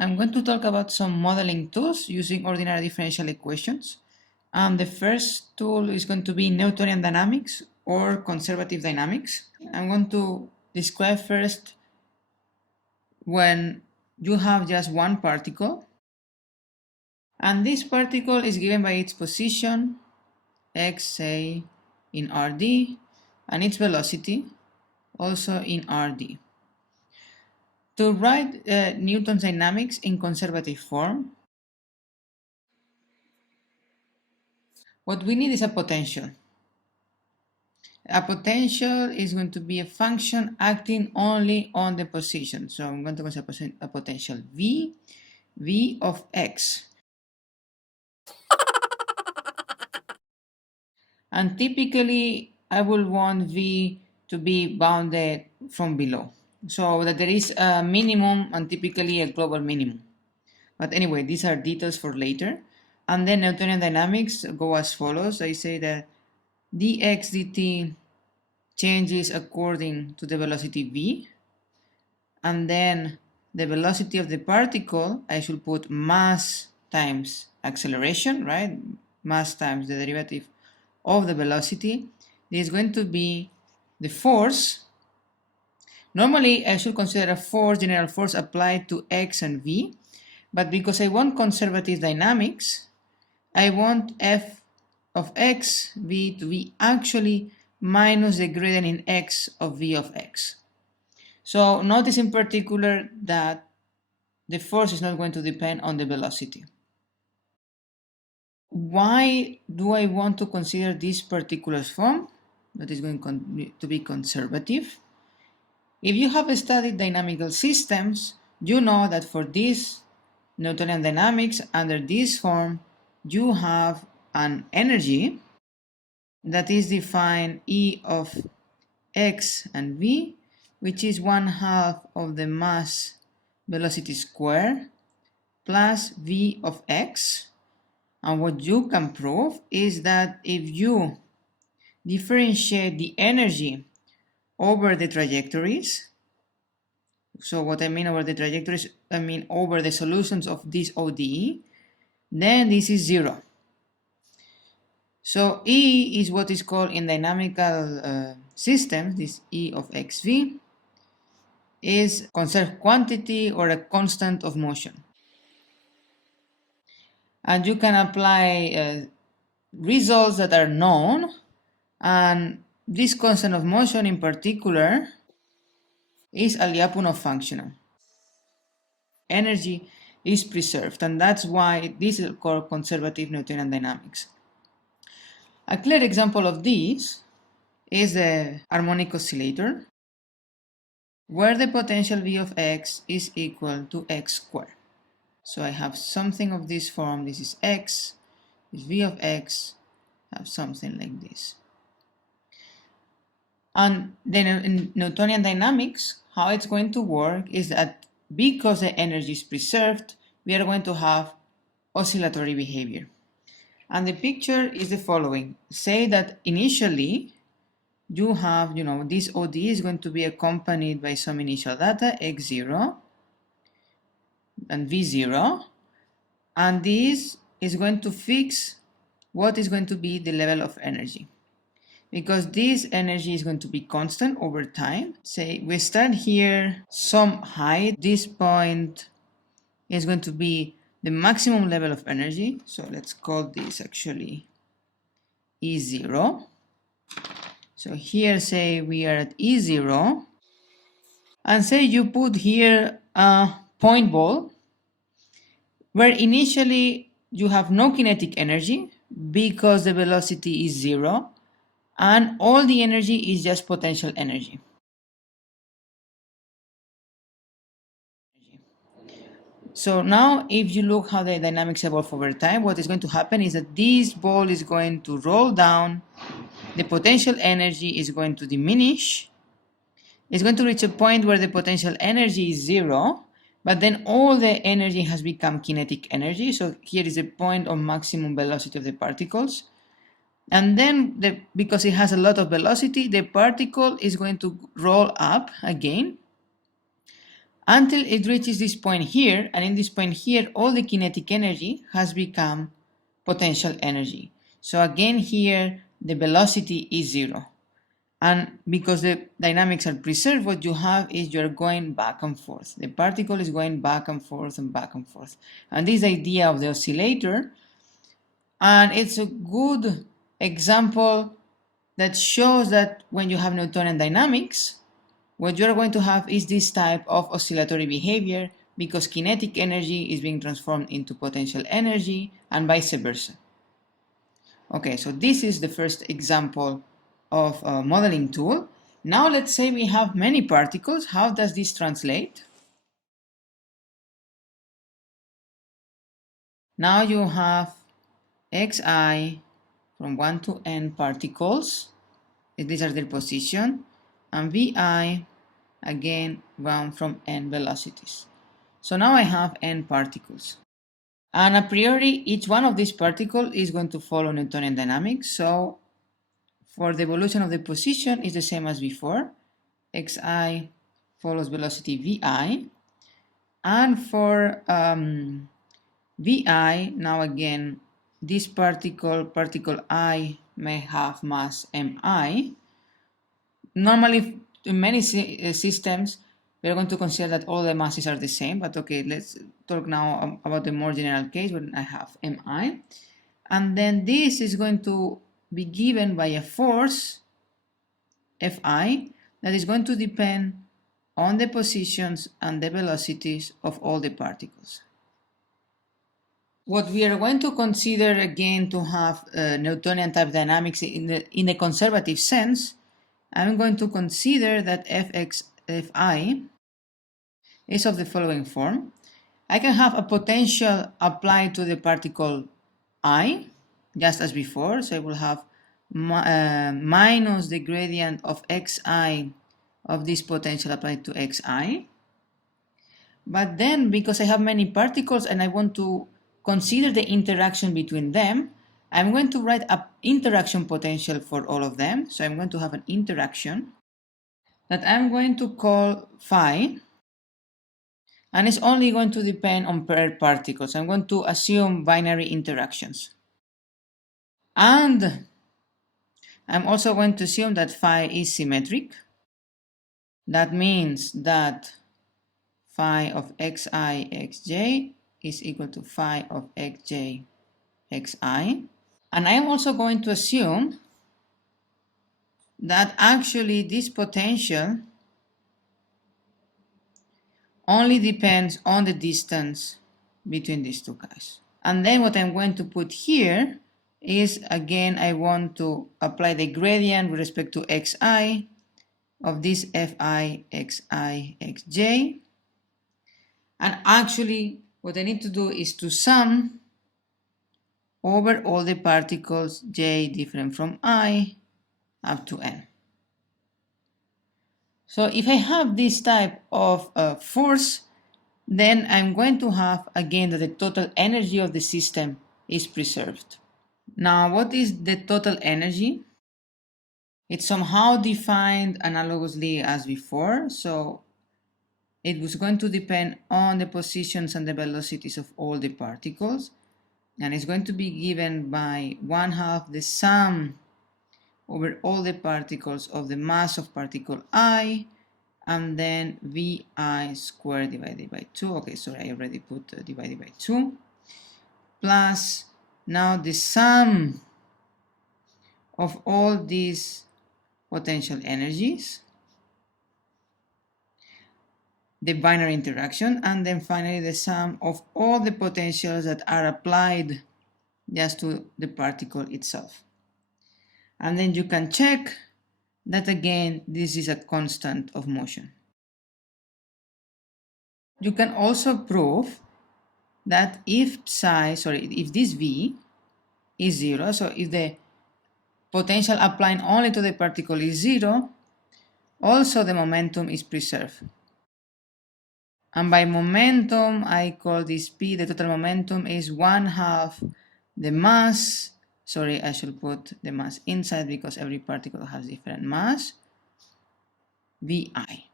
I'm going to talk about some modeling tools using ordinary differential equations. The first tool is going to be Newtonian dynamics or conservative dynamics. I'm going to describe first when you have just one particle, and this particle is given by its position, x, say, in Rd, and its velocity, also in Rd. To write Newton's dynamics in conservative form, what we need is a potential. A potential is going to be a function acting only on the position. So I'm going to consider a potential V of x. And typically, I will want V to be bounded from below, so that there is a minimum and typically a global minimum. But anyway, these are details for later. And then Newtonian dynamics go as follows. I say that dx dt changes according to the velocity v, and then the velocity of the particle, I should put mass times acceleration, right? Mass times the derivative of the velocity. This is going to be the force. Normally, I should consider a force, general force applied to x and v, but because I want conservative dynamics, I want f of x, v to be actually minus the gradient in x of v of x. So notice in particular that the force is not going to depend on the velocity. Why do I want to consider this particular form that is going to be conservative? If you have studied dynamical systems, you know that for this Newtonian dynamics, under this form, you have an energy that is defined E of x and v, which is 1/2 of the mass velocity square plus v of x. And what you can prove is that if you differentiate the energy over the trajectories, so what I mean over the trajectories, I mean over the solutions of this ODE, then this is 0. So E is what is called in dynamical systems, this E of xv, is conserved quantity or a constant of motion. And you can apply results that are known, and this constant of motion in particular is a Lyapunov functional. Energy is preserved, and that's why this is called conservative Newtonian dynamics. A clear example of this is the harmonic oscillator, where the potential V of x is equal to x squared. So I have something of this form. This is x, this V of x, I have something like this. And then in Newtonian dynamics, how it's going to work is that because the energy is preserved, we are going to have oscillatory behavior. And the picture is the following. Say that initially you have, this ODE is going to be accompanied by some initial data, x0 and v0, and this is going to fix what is going to be the level of energy. Because this energy is going to be constant over time. Say we start here some height, this point is going to be the maximum level of energy, so let's call this actually E0. So here say we are at E0, and say you put here a point ball where initially you have no kinetic energy because the velocity is 0, and all the energy is just potential energy. So now if you look how the dynamics evolve over time, what is going to happen is that this ball is going to roll down, the potential energy is going to diminish, it's going to reach a point where the potential energy is 0, but then all the energy has become kinetic energy. So here is the point of maximum velocity of the particles. And then, because it has a lot of velocity, the particle is going to roll up again. until it reaches this point here, and in this point here, all the kinetic energy has become potential energy. So again here, the velocity is 0. And because the dynamics are preserved, what you have is you're going back and forth. The particle is going back and forth and back and forth. And this idea of the oscillator, and it's a good example that shows that when you have Newtonian dynamics, what you're going to have is this type of oscillatory behavior because kinetic energy is being transformed into potential energy and vice versa. Okay, so this is the first example of a modeling tool. Now let's say we have many particles. How does this translate? Now you have xi from 1 to n particles. These are their position. And vi, again, 1 from n velocities. So now I have n particles. And a priori, each one of these particles is going to follow Newtonian dynamics. So for the evolution of the position is the same as before. Xi follows velocity vi. And for vi, now again, this particle I, may have mass mi. Normally, in many systems, we're going to consider that all the masses are the same, but okay, let's talk now about the more general case when I have mi. And then this is going to be given by a force, Fi, that is going to depend on the positions and the velocities of all the particles. What we are going to consider again to have Newtonian type dynamics in a conservative sense, I'm going to consider that Fi is of the following form. I can have a potential applied to the particle I, just as before, so I will have minus the gradient of xi of this potential applied to xi. But then, because I have many particles and I want to consider the interaction between them, I'm going to write an interaction potential for all of them. So I'm going to have an interaction that I'm going to call phi, and it's only going to depend on paired particles. I'm going to assume binary interactions. And I'm also going to assume that phi is symmetric. That means that phi of xi xj is equal to phi of xj xi. And I am also going to assume that actually this potential only depends on the distance between these two guys. And then what I'm going to put here is, again, I want to apply the gradient with respect to xi of this fi xi xj. And actually, what I need to do is to sum over all the particles j different from I up to n. So if I have this type of force, then I'm going to have again that the total energy of the system is preserved. Now, what is the total energy? It's somehow defined analogously as before. So it was going to depend on the positions and the velocities of all the particles. And it's going to be given by 1/2 the sum over all the particles of the mass of particle I, and then vi squared divided by 2. Okay, sorry, I already put divided by 2. Plus, now the sum of all these potential energies, the binary interaction, and then finally the sum of all the potentials that are applied just to the particle itself. And then you can check that again, this is a constant of motion. You can also prove that if this V is 0, so if the potential applying only to the particle is 0, also the momentum is preserved. And by momentum, I call this P, the total momentum is 1/2 the mass. Sorry, I should put the mass inside because every particle has different mass, Vi.